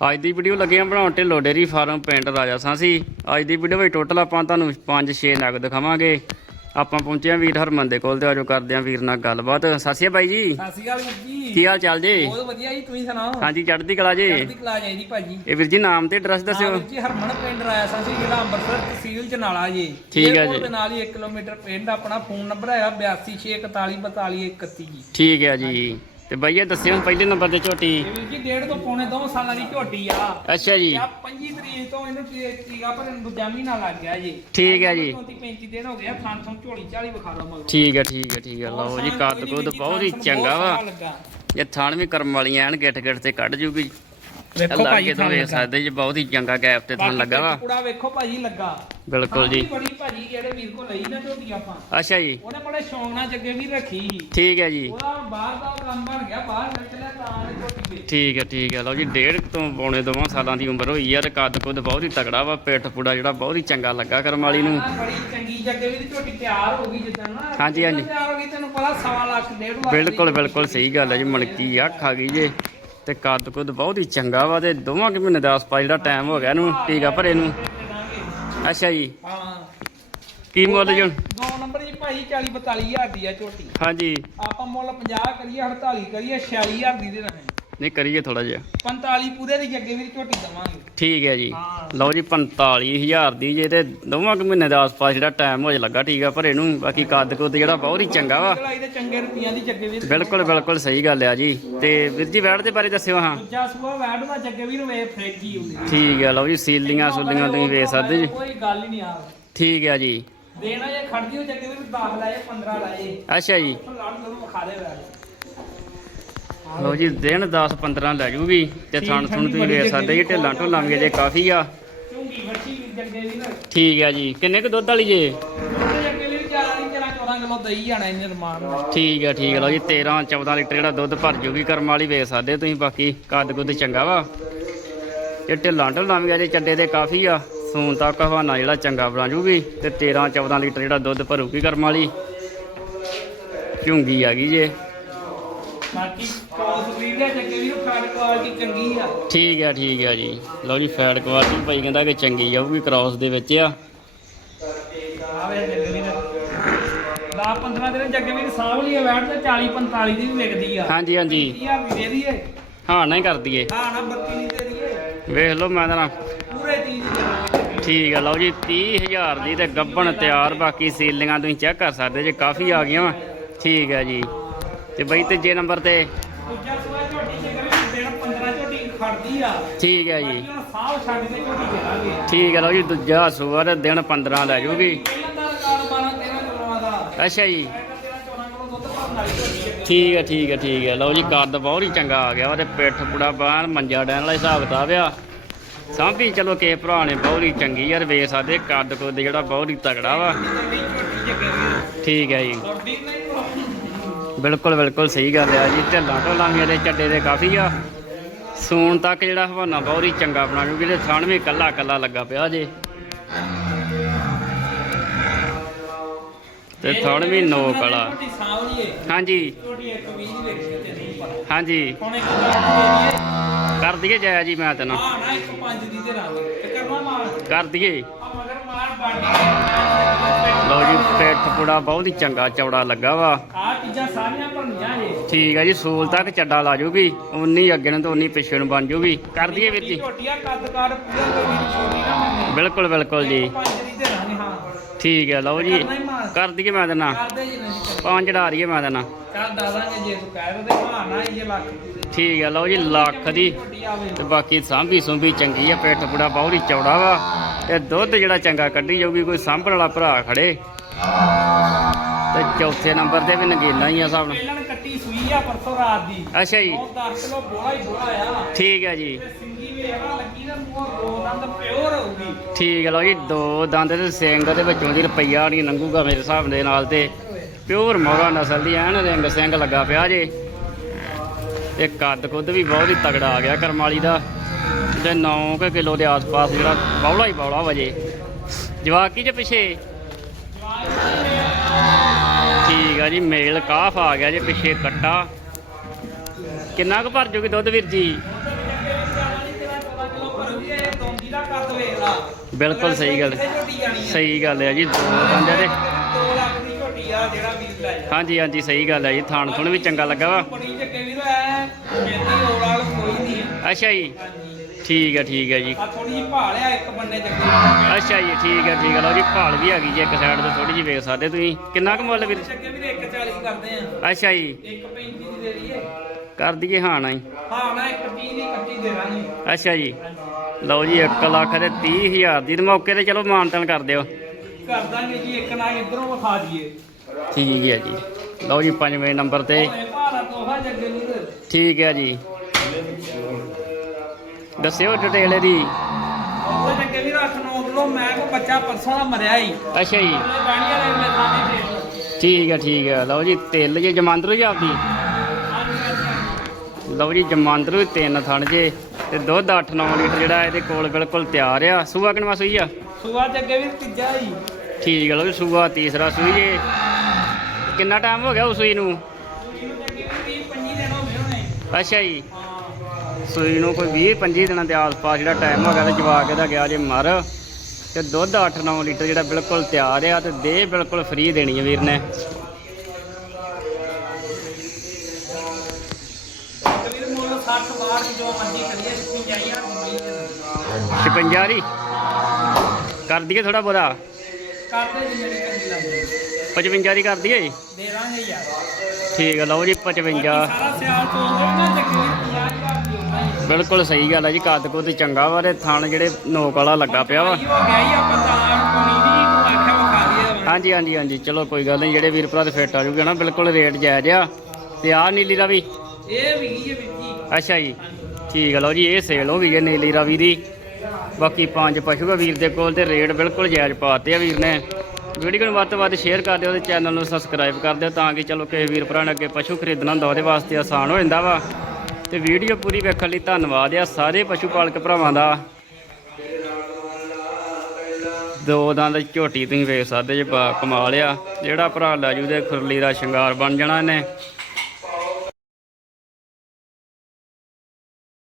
ਅੱਜ ਦੀ ਵੀਡੀਓ ਲੱਗੇ ਆ ਬਣਾਉਣ ਢਿੱਲੋ ਡੇਰੀ ਫਾਰਮ ਪਿੰਡ ਰਾਜਾ ਸਾਂਸੀ। ਅੱਜ ਦੀ ਵੀਡੀਓ ਵਿੱਚ ਟੋਟਲ ਆਪਾਂ ਤੁਹਾਨੂੰ 5-6 ਨਗ ਦਿਖਾਵਾਂਗੇ। ਆਪਾਂ ਪਹੁੰਚੇ ਆ ਵੀਰ ਹਰਮਨ ਦੇ ਕੋਲ ਤੇ ਆਜੋ ਕਰਦੇ ਆ ਵੀਰ ਨਾਲ ਗੱਲਬਾਤ। ਸਤਿ ਸ਼੍ਰੀ ਅਕਾਲ ਬਾਈ ਜੀ। ਸਤਿ ਸ਼੍ਰੀ ਅਕਾਲ ਵੀਰ ਜੀ। ਕੀ ਹਾਲ ਚਾਲ ਜੀ? ਬਹੁਤ ਵਧੀਆ ਜੀ ਤੁਸੀਂ ਸੁਣਾਓ? ਹਾਂਜੀ ਚੜ੍ਹਦੀ ਕਲਾ ਜੀ। ਚੜ੍ਹਦੀ ਕਲਾ ਜਾਈ ਜੀ ਭਾਜੀ। ਇਹ ਵੀਰ ਜੀ ਨਾਮ ਤੇ ਐਡਰੈਸ ਹਾਂ ਦੱਸਿਓ ਵੀਰ ਜੀ ਹਰਮਨ ਪਿੰਡ ਰਾਇਆ ਸਾਂਸੀ ਜ਼ਿਲ੍ਹਾ ਅੰਮ੍ਰਿਤਸਰ ਤਹਿਸੀਲ ਜਨਾਲਾ ਜੀ। ਠੀਕ ਹੈ Airport ਜੀ। ਦੇ ਨਾਲ ਹੀ 1 ਕਿਲੋਮੀਟਰ ਪਿੰਡ ਆਪਣਾ ਫੋਨ ਨੰਬਰ ਹੈਗਾ 8264424131 ਜੀ। ਠੀਕ ਹੈ ਜੀ। ਤੇ ਬਾਈ ਇਹ ਦੱਸਿਓ ਪਹਿਲੇ ਨੰਬਰ ਤੇ ਝੋਟੀ। ਇਹ ਵੀਰ ਜੀ ਡੇਢ ਤੋਂ ਪੌਣੇ 2 ਸਾਲਾਂ ਦੀ ਝੋਟੀ ਆ। ਅੱਛਾ ਜੀ। ਆ 25 ਤਰੀਕ ਤੋਂ ਇਹਨੂੰ ਟੀ- ਟੀਕਾ ਨੂੰ ਦੂਜਾ ਮਹੀਨਾ ਲੱਗ ਗਿਆ ਜੀ। ਠੀਕ ਹੈ ਜੀ। 34 35 ਦਿਨ ਹੋ ਗਏ ਆ ਝੋਲੀ ਚਾਲੀ ਵਿਖਾ ਲਓ ਮਗਰ। ਠੀਕ ਹੈ ਠੀਕ ਹੈ ਠੀਕ ਹੈ ਲਓ ਜੀ ਕੱਦ ਕੁੱਦ ਬਹੁਤ ਹੀ ਚੰਗਾ ਵਾ। ਇਹ ਥਾਣ ਵੀ ਕਰਮ ਵਾਲੀਆਂ ਐਨ ਗਿੱਟ ਗਿੱਟ ਤੇ ਕੱਢ ਜੂਗੀ। ਵੇਖੋ ਭਾਜੀ ਕੇ ਤੋਂ ਥਾਂ ਵੇਖ। ਸਕਦੇ ਜੀ ਬਹੁਤ ਹੀ ਚੰਗਾ ਗੈਪ ਤੇ ਥਾਣ ਲੱਗਾ ਵਾ। ਕੁੜਾ ਵੇਖੋ ਭਾਜੀ ਲੱਗਾ। ਬਿਲਕੁਲ ਜੀ। ਬੜੀ ਭਾਜੀ ਜਿਹੜੇ ਵੀਰ ਕੋ ਲਈ ਨਾ ਝੋਟੀ ਆਪਾਂ। ਅੱਛਾ ਜੀ। ਉਹਨੇ ਬੜੇ ਸ਼ੌਂਕ ਨਾਲ ਜੱਗੇ ਵੀ ਰੱਖੀ। ਠੀਕ ਹੈ ਜੀ। ਉਹਦਾ ਬਾਹਰ ਦਾ ਕੰਮ ਬਣ ਗਿਆ ਬਾਹਰ ਨਿਕਲ ਲਿਆ ਤਾਂ ਝੋਟੀ ਵੇਚ ਠੀਕ ਹੈ ਠੀਕ ਹੈ। ਲਓ ਜੀ ਡੇਢ ਤੋਂ ਪੌਣੇ ਦੋਵਾਂ ਸਾਲਾਂ ਦੀ ਉਮਰ ਹੋਈ ਆ ਤੇ ਕੱਦ ਕੁੱਦ ਬਹੁਤ ਹੀ ਤਗੜਾ ਵਾ ਪਿੱਠ ਪੁੜਾ ਜਿਹੜਾ ਬਹੁਤ ਹੀ ਚੰਗਾ ਲੱਗਾ ਕਰਮ ਵਾਲੀ ਨੂੰ ਬੜੀ ਚੰਗੀ ਜੱਗੇ ਵੀ ਦੀ ਝੋਟੀ ਤਿਆਰ ਹੋ ਗਈ ਜਿੱਦਾਂ ਨਾ। ਹਾਂਜੀ, ਹਾਂਜੀ। ਤਿਆਰ ਹੋ ਗਈ ਤੈਨੂੰ ਪਤਾ ਸਵਾ ਲੱਖ ਡੇਢ ਲੱਖ ਦੀ ਬਿਲਕੁਲ ਬਿਲਕੁਲ ਸਹੀ ਗੱਲ ਹੈ ਜੀ ਮਣਕੀ ਅੱਖ ਆ ਗਈ ਜੇ। ਤੇ ਕੱਦ ਕੁੱਦ ਬਹੁਤ ਹੀ ਚੰਗਾ ਵਾ ਤੇ ਦੋਵਾਂ ਕਿ ਮਹੀਨੇ ਦਾ ਆਸ-ਪਾਸ ਜਿਹੜਾ ਟਾਈਮ ਹੋ ਗਿਆ ਇਹਨੂੰ ਟੀਕਾ ਭਰੇ ਨੂੰ। ਅੱਛਾ ਜੀ। ਹਾਂ। ਕੀ ਮੁੱਲ ਜੀ ਦੋ ਨੰਬਰ ਜੀ ਭਾਈ 40 42000 ਦੀ ਆ ਝੋਟੀ। ਹਾਂਜੀ। ਆਪਾਂ ਮੁੱਲ 50 ਕਰੀਏ 48 ਕਰੀਏ 46000 ਦੀ ਦੇ ਦਾਂਗੇ। ਨਹੀਂ ਕਰੀਏ ਥੋੜਾ ਜਿਹਾ। 45 ਪੂਰੇ ਦੀ ਜੱਗੇ ਵੀ ਝੋਟੀ ਦਵਾਂਗੇ। ਠੀਕ ਹੈ ਜੀ। ਲਓ ਜੀ 45000 ਦੀ ਜੇ ਤੇ ਦੋਵਾਂ ਕੁ ਮਹੀਨੇ ਦਾ ਆਸ-ਪਾਸ ਜਿਹੜਾ ਟਾਈਮ ਹੋ ਜਾ ਲੱਗਾ ਟੀਕਾ ਭਰੇ ਨੂੰ ਬਾਕੀ ਕੱਦ ਕੁੱਦ ਜਿਹੜਾ ਬਹੁਤ ਹੀ ਚੰਗਾ ਵਾ। ਦੇ ਚੰਗੇ ਰੁਪਈਆਂ ਦੀ ਜੱਗੇ ਵੀ ਬਿਲਕੁਲ ਬਿਲਕੁਲ ਸਹੀ ਗੱਲ ਆ ਜੀ। ਤੇ ਵੀਰ ਜੀ ਵੈਟ ਦੇ ਬਾਰੇ ਦੱਸਿਓ ਹਾਂ। ਦੂਜਾ ਸੂਆ ਵੈਡ ਦਾ ਜੱਗੇ ਵੀ ਨੂੰ ਵੇ ਫ੍ਰਿਜ ਹੁੰਦੀ ਠੀਕ ਹੈ ਲਓ ਜੀ ਸੀਲੀਆਂ ਸੂਲੀਆਂ ਤੁਸੀਂ ਵੇਖ ਸਕਦੇ ਜੀ। ਕੋਈ ਗੱਲ ਹੀ ਨਹੀਂ ਆ। ਠੀਕ ਹੈ ਜੀ। ਦੇਣਾ ਜੇ ਖੜਦੀ ਹੋ ਜੱਗੇ ਵੀ 10 ਲਾਏ 15 ਲਾਏ। ਅੱਛਾ ਜੀ। ਲੜ ਨੂੰ ਵਿਖਾ ਦੇ ਵੈਡ ਲਓ ਜੀ, ਦਿਨ 10 15 ਲੈ ਜੂਗੀ ਤੇ ਥਣ ਥਣ ਤੁਸੀਂ ਵੇਖ ਸਕਦੇ ਜੀ ਢਿੱਲਾਂ ਢੁੱਲਾਂ ਵੀ ਜੇ ਕਾਫੀ ਆ। ਠੀਕ ਆ ਜੀ, ਕਿੰਨੇ ਕੁ ਦੁੱਧ ਵਾਲੀ ਜੇ? ਠੀਕ ਹੈ ਠੀਕ ਹੈ ਲਓ ਜੀ 13 14 ਲੀਟਰ ਜਿਹੜਾ ਦੁੱਧ ਭਰ ਜੂਗੀ, ਕਰਮ ਵਾਲੀ ਵੇਚ ਸਕਦੇ ਤੁਸੀਂ, ਬਾਕੀ ਕੱਦ ਕੁੱਦ ਚੰਗਾ ਵਾ। ਇਹ ਢਿੱਲਾਂ ਢੁੱਲਾਂ ਵੀ ਆ ਜੇ ਚੱਡੇ ਦੇ ਕਾਫੀ ਆ ਸੂਨ ਤੱਕ ਹਵਾਨਾ ਜਿਹੜਾ ਚੰਗਾ ਬਣਾ ਜੂਗੀ, ਤੇ 13 14 ਲੀਟਰ ਜਿਹੜਾ ਦੁੱਧ ਭਰੂਗੀ ਕਰਮ ਵਾਲੀ। ਝੁੰਗੀ ਆ ਗਈ ਜੇ। ਬਾਕੀ ਵੀ ਦੇ ਵੀ ਕੁਆਲਿਟੀ ਚੰਗੀ ਆ? ਠੀਕ ਠੀਕ ਹੈ ਜੀ। ਲਓ ਜੀ ਫੈਟ ਕੁਆਲਿਟੀ ਭਾਈ ਕਹਿੰਦਾ ਕਿ ਚੰਗੀ ਜਾਊਗੀ ਕ੍ਰਾਸ ਦੇ ਵਿੱਚ ਆ। ਵੀ 10 15 ਦਿਨ ਜੱਗੇ ਵੀ ਸਾਂਭ ਲਈ ਵੈਡ ਤੇ 40 45 ਦੀ ਵੀ ਵਿਕਦੀ ਆ। ਹਾਂਜੀ ਹਾਂਜੀ। 30000 ਵੀ ਦੇ ਦਈਏ। ਹਾਂ ਨਹੀਂ ਕਰ ਦਈਏ। ਹਾਂ ਨਾ 32 ਨਹੀਂ ਦੇ ਦਈਏ। ਵੇਖ ਲਓ ਮੈਂ ਤਾਂ ਪੂਰੇ। ਠੀਕ ਹੈ ਲਓ ਜੀ 30000 ਦੀ ਤੇ ਗੱਬਣ ਤਿਆਰ ਬਾਕੀ ਸੀਲੀਆਂ ਤੁਸੀਂ ਚੈੱਕ ਕਰ ਸਕਦੇ ਜੇ ਕਾਫੀ ਆ ਗਈਆਂ ਵਾ। ਠੀਕ ਹੈ ਜੀ। ਤੇ ਬਈ ਤੀਜੇ ਨੰਬਰ ਤੇ ਦੂਜਾ ਸੂਆ ਝੋਟੀ ਜੱਗੇ ਵੀ ਦਿਨ 15 ਝੋਟੀ ਖੜਦੀ ਆ ਠੀਕ ਹੈ ਜੀ। ਬਾਕੀ ਹੁਣ ਸਾਹ ਛੱਡ ਕੇ ਝੋਟੀ ਦੇ ਦਾਂਗੇ ਠੀਕ ਹੈ ਲਓ ਜੀ ਦੂਜਾ ਸੂਆ ਤੇ ਦਿਨ 15 ਲੈ ਜੂਗੀ। ਪਹਿਲਾਂ ਦਾ ਰਿਕਾਰਡ 12 13 ਕਿਲੋਆਂ ਦਾ। ਅੱਛਾ ਜੀ। 13 14 ਕਿਲੋ ਦੁੱਧ ਭਰਨ ਵਾਲੀ ਝੋਟੀ ਹੈ। ਠੀਕ ਹੈ ਠੀਕ ਹੈ ਠੀਕ ਹੈ। ਲਓ ਜੀ ਕੱਦ ਬਹੁਤ ਹੀ ਚੰਗਾ ਆ ਗਿਆ ਵਾ ਤੇ ਪਿੱਠ ਪੁੜਾ ਬਾਣ ਮੰਜਾ ਡੈਣ ਵਾਲਾ ਹਿਸਾਬ ਕਿਤਾਬ ਆ। ਸਾਂਭੀ ਚਲੋ ਕੇ ਭਰਾ ਨੇ ਬਹੁਤ ਹੀ ਚੰਗੀ ਯਾਰ ਵੇਖ ਸਕਦੇ ਕੱਦ ਕੁੱਦ ਜਿਹੜਾ ਬਹੁਤ ਹੀ ਤਗੜਾ ਵਾ। ਝੋਟੀ ਠੀਕ ਹੈ ਜੀ। ਬਿਲਕੁਲ ਬਿਲਕੁਲ ਸਹੀ ਗੱਲ ਆ ਜੀ। ਢਿੱਲਾਂ ਢੋਲਾਂ ਵੀ ਇਹਦੇ ਚੱਡੇ ਦੇ ਕਾਫੀ ਆ। ਸੂਣ ਤੱਕ ਜਿਹੜਾ ਹਵਾਨਾ ਬਹੁਤ ਹੀ ਚੰਗਾ ਬਣਾ, ਕਿਉਂਕਿ ਤੇ ਥਣ ਵੀ ਕੱਲਾ ਕੱਲਾ ਲੱਗਾ ਪਿਆ ਜੇ। ਤੇ ਥਣ ਵੀ ਨੋਕ ਵਾਲਾ ਹਾਂਜੀ। ਹਾਂਜੀ। ਹੁਣ ਕਰ ਦਈਏ ਜਾਇਆ ਜੀ ਮੈਂ ਤੈਨੂੰ। ਹਾਂ ਕਰ ਦਈਏ। ਆ ਲਓ ਜੀ, ਪਿੱਠ ਪੂੜਾ ਬਹੁਤ ਹੀ ਚੰਗਾ ਚੌੜਾ ਲੱਗਾ ਵਾ। ਚੀਜ਼ਾਂ ਸਾਰੀਆਂ ਭਰਨੀਆਂ ਜੇ। ਠੀਕ ਹੈ ਜੀ ਸੂਲ ਤੱਕ ਚੱਡਾ ਲਾ ਜੂਗੀ ਉਨੀ ਅੱਗੇ ਨੂੰ ਤੇ ਉਨੀ ਪਿੱਛੇ ਨੂੰ ਬਣ ਜੂਗੀ। ਕਰ ਦਈਏ ਵੀਰ ਜੀ। ਝੋਟੀਆਂ ਕੱਦਕਾਰ ਪੂਰਾ ਕੋਈ ਵੀ ਛੋਟੀ ਨਾ ਮੰਨੇ। ਬਿਲਕੁਲ ਬਿਲਕੁਲ ਜੀ। ਪੰਜ ਦੀ ਤੇ ਰਾਂਗੇ ਹਾਂ। ਠੀਕ ਹੈ ਲਓ ਜੀ। ਕਰ ਦਈਏ ਮੈਂ ਦੇਣਾ ਕਰਦੇ ਜੀ ਨਹੀਂ ਪੰਜ ਚੜਾ ਰਹੀਏ ਮੈਂ ਦੇਣਾ ਕਰ ਦਾਦਾਂਗੇ ਜੇ ਤੂੰ ਕਹਿ ਰਹੇ ਹਾਂ ਨਾ ਇਹ ਲੱਖ ਦੀ। ਦੇ। ਠੀਕ ਹੈ ਲਓ ਜੀ ਲੱਖ ਦੀ। ਤੇ ਬਾਕੀ ਸਾਂਭੀ ਸੁੰਭੀ ਚੰਗੀ ਆ ਪਿੱਠ ਪੁੜਾ ਬਹੁਤ ਹੀ ਚੌੜਾ ਵਾ। ਤੇ ਦੁੱਧ ਜਿਹੜਾ ਚੰਗਾ ਕੱਢੀ ਜਾਊਗੀ ਕੋਈ ਸਾਂਭਣ ਵਾਲਾ ਭਰਾ ਖੜੇ। ਚੌਥੇ ਨੰਬਰ ਤੇ ਵੀ ਨਗੀਨਾ ਹੀ ਆ ਸਭ ਨੇ। ਕੱਟੀ ਸੂਈ ਆ ਪਰਸੋਂ ਰਾਤ ਦੀ। ਅੱਛਾ ਜੀ। ਉਹ 10 ਕਿਲੋ ਬੋਲਾ ਹੀ ਬੋਲਾ ਆ। ਠੀਕ ਹੈ ਜੀ। ਤੇ ਸਿੰਗੀ ਵੇਖਾ ਲੱਗੀ ਨਾ ਮੂੰਹ ਦੋ ਦੰਦ ਪਿਓਰ ਹੋਊਗੀ। ਠੀਕ ਹੈ ਲਓ ਜੀ ਦੋ ਦੰਦ ਤੇ ਸਿੰਘ ਦੇ ਵਿੱਚੋਂ ਦੀ ਰੁਪਈਆ ਨਹੀਂ ਲੰਘੂਗਾ ਮੇਰੇ ਹਿਸਾਬ ਦੇ ਨਾਲ ਤੇ। ਪਿਓਰ ਮੋਰਾ ਨਸਲ ਦੀ ਐਨ ਰਿੰਗ ਸਿੰਘ ਲੱਗਾ ਪਿਆ ਜੇ। ਤੇ ਕੱਦ ਕੁੱਦ ਵੀ ਬਹੁਤ ਹੀ ਤਗੜਾ ਆ ਗਿਆ ਕਰਮਾਲੀ ਦਾ। ਤੇ 9 ਕਿਲੋ ਦੇ ਆਸ-ਪਾਸ ਜਿਹੜਾ ਬੌਲਾ ਹੀ ਬੌਲਾ ਵਜੇ। ਜਵਾਕੀ ਜੇ ਪਿੱਛੇ? ਠੀਕ ਆ ਜੀ ਮੇਲ ਕਾਫ ਆ ਗਿਆ ਜੇ ਪਿੱਛੇ ਕੱਟਾ। ਕਿੰਨਾ ਕੁ ਭਰ ਜੂਗੀ ਦੁੱਧ ਵੀਰ ਜੀ? ਬਿਲਕੁਲ ਸਹੀ ਗੱਲ। ਸਹੀ ਗੱਲ ਹੈ ਜੀ ਦੋ ਦੰਦ ਦੇ 2 ਲੱਖ ਦੀ ਝੋਟੀ ਆ ਜਿਹੜਾ ਵੀਰ ਲੈ ਜਾ ਹਾਂਜੀ ਹਾਂਜੀ ਸਹੀ ਗੱਲ ਹੈ ਜੀ ਥਾਣ ਥੁਣ ਵੀ ਚੰਗਾ ਲੱਗਾ ਵਾ ਅੱਛਾ ਜੀ। ਠੀਕ ਹੈ ਠੀਕ ਹੈ ਜੀ। ਆ ਥੋੜੀ ਜਿਹੀ ਭਾਲ ਆ ਇੱਕ ਬੰਨੇ ਜੱਗੇ ਅੱਛਾ ਜੀ ਠੀਕ ਹੈ ਠੀਕ ਹੈ ਲਓ ਜੀ ਭਾਲ ਵੀ ਹੈਗੀ ਜੀ ਇੱਕ ਸਾਈਡ ਤੋਂ ਥੋੜੀ ਜਿਹੀ ਵੇਖ ਸਕਦੇ ਤੁਸੀਂ। ਕਿੰਨਾ ਕੁ ਮੁੱਲ ਵੀਰ? ਜੱਗੇ ਵੀਰ 140 ਕਰਦੇ ਆ। ਅੱਛਾ ਜੀ। 135 ਦੀ ਦੇ ਦਈਏ। ਕਰ ਦਈਏ ਹਾਂ ਨਾ ਜੀ ਹਾਂ ਨਾ 130 ਦੀ ਕੱਟੀ ਦੇ ਦਾਂਗੇ। ਅੱਛਾ ਜੀ। ਲਓ ਜੀ 1 ਲੱਖ ਤੇ 30000 ਦੀ। ਤੇ ਮੌਕੇ ਤੇ ਚਲੋ ਮਾਨਤਨ ਕਰ ਦਿਓ। ਕਰ ਦਾਂਗੇ ਜੀ ਇੱਕ ਨਾ ਇਧਰੋਂ ਵਿਖਾ ਦਈਏ। ਠੀਕ ਹੈ ਜੀ। ਲਓ ਜੀ ਪੰਜਵੇਂ ਨੰਬਰ ਤੇ। ਠੀਕ ਹੈ ਜੀ। ਦੱਸਿਓ ਡਿਟੇਲ ਇਹਦੀ। ਉਹ ਜੱਗੇ ਵੀਰ 8-9 ਕਿਲੋ ਮੈਂ ਕੋ ਬੱਚਾ ਪਰਸੋਂ ਦਾ ਮਰਿਆ ਹੀ। ਅੱਛਾ ਜੀ। ਤੇ ਠੀਕ ਹੈ ਠੀਕ ਹੈ ਲਓ ਜੀ ਤਿਲ ਜੇ ਜਮਾਂਦਰੂ ਜੀ ਆਪਦੀ। ਲਓ ਜੀ ਜਮਾਂਦਰੂ ਤਿੰਨ ਥਣ ਜੇ। ਤੇ ਦੁੱਧ 8-9 ਲੀਟਰ ਜਿਹੜਾ ਇਹਦੇ ਕੋਲ ਬਿਲਕੁਲ ਤਿਆਰ ਆ। ਸੂਆ ਕਿਨਵਾ ਸੂਈ ਆ? ਸੁਆ ਜੱਗੇ ਵੀਰ ਤੀਜਾ ਹੀ। ਠੀਕ ਹੈ ਲਓ ਜੀ ਸੂਆ ਤੀਸਰਾ ਸੂਈ ਜੇ। ਕਿੰਨਾ ਟਾਈਮ ਹੋ ਗਿਆ ਉਸ ਸੂਈ ਨੂੰ? ਇਹਨੂੰ ਜੱਗੇ ਵੀਰ 25 ਦਿਨ ਹੋ ਗਏ ਹੋਣੇ। ਅੱਛਾ ਜੀ। ਸੂਈ ਨੂੰ ਕੋਈ 20 25 ਦਿਨਾਂ ਦੇ ਆਸ-ਪਾਸ ਜਿਹੜਾ ਟਾਈਮ ਹੋ ਗਿਆ ਤੇ ਕੇ ਇਹਦਾ ਗਿਆ ਜੇ ਮਰ ਤੇ ਦੁੱਧ 8-9 ਲੀਟਰ ਜਿਹੜਾ ਬਿਲਕੁਲ ਤਿਆਰ ਆ ਤੇ ਦੇ ਬਿਲਕੁਲ ਫ੍ਰੀ ਦੇਣੀ ਹੈ ਵੀਰ ਨੇ। ਛਪੰਜਾਰੀ ਕਰ ਦਈਏ ਥੋੜਾ ਬੋਦਾ ਕਰਦੇ ਜੀ ਦੀ ਕਰ ਦਈਏ ਦੇ ਦਾਂਗੇ ਯਾਰ। ਠੀਕ ਲਓ ਜੀ ਪਚਵੰਜਾ। ਬਿਲਕੁਲ ਸਹੀ ਗੱਲ ਹੈ ਜੀ ਕੱਦ ਕੁੱਦ ਚੰਗਾ ਵਾ ਤੇ ਥਣ ਜਿਹੜੇ ਨੋਕ ਵਾਲਾ ਲੱਗਾ ਪਿਆ ਵਾ। ਹਾਂਜੀ ਹਾਂਜੀ ਹਾਂਜੀ, ਚਲੋ ਕੋਈ ਗੱਲ ਨਹੀਂ, ਜਿਹੜੇ ਵੀਰ ਭਰਾ ਦੇ ਫਿੱਟ ਆ ਜੂਗੇ ਨਾ, ਬਿਲਕੁਲ ਰੇਟ ਜਾਇਜ਼ ਆ। ਤੇ ਆ ਨੀਲੀ ਦਾ ਵੀ ਇਹ ਵੀ ਜੀ ਅੱਛਾ ਜੀ, ਠੀਕ ਹੈ ਲਓ ਜੀ, ਇਹ ਸੇਲ ਹੋ ਗਈ ਹੈ ਨੀਲੀ ਰਾਵੀ ਦੀ। ਬਾਕੀ ਪੰਜ ਪਸ਼ੂ ਆ ਵੀਰ ਦੇ ਕੋਲ ਤੇ ਰੇਟ ਬਿਲਕੁਲ ਜਾਇਜ਼ ਪਾਤੇ ਆ ਵੀਰ ਨੇ। ਵੀਡੀਓ ਨੂੰ ਵੱਧ ਤੋਂ ਵੱਧ ਸ਼ੇਅਰ ਕਰ ਦਿਓ ਤੇ ਚੈਨਲ ਨੂੰ ਸਬਸਕ੍ਰਾਈਬ ਕਰ ਦਿਓ ਤਾਂ ਕਿ ਚਲੋ ਕਿਸੇ ਵੀਰ ਭਰਾ ਨੇ ਅੱਗੇ ਪਸ਼ੂ ਖਰੀਦਣਾ ਹੁੰਦਾ, ਉਹਦੇ ਵਾਸਤੇ ਆਸਾਨ ਹੋ ਜਾਂਦਾ ਵਾ। ਤੇ ਵੀਡੀਓ ਪੂਰੀ ਵੇਖਣ ਲਈ ਧੰਨਵਾਦ ਆ ਸਾਰੇ ਪਸ਼ੂ ਪਾਲਕ ਭਰਾਵਾਂ ਦਾ। ਦੋ ਦੰਦ ਝੋਟੀ ਤੁਸੀਂ ਵੇਖ ਸਕਦੇ ਜੇ ਬਾ ਕਮਾਲ ਆ। ਜਿਹੜਾ ਭਰਾ ਲੈ ਜੂ ਦੇ ਖੁਰਲੀ ਦਾ ਸ਼ਿੰਗਾਰ ਬਣ ਜਾਣਾ ਇਹਨੇ।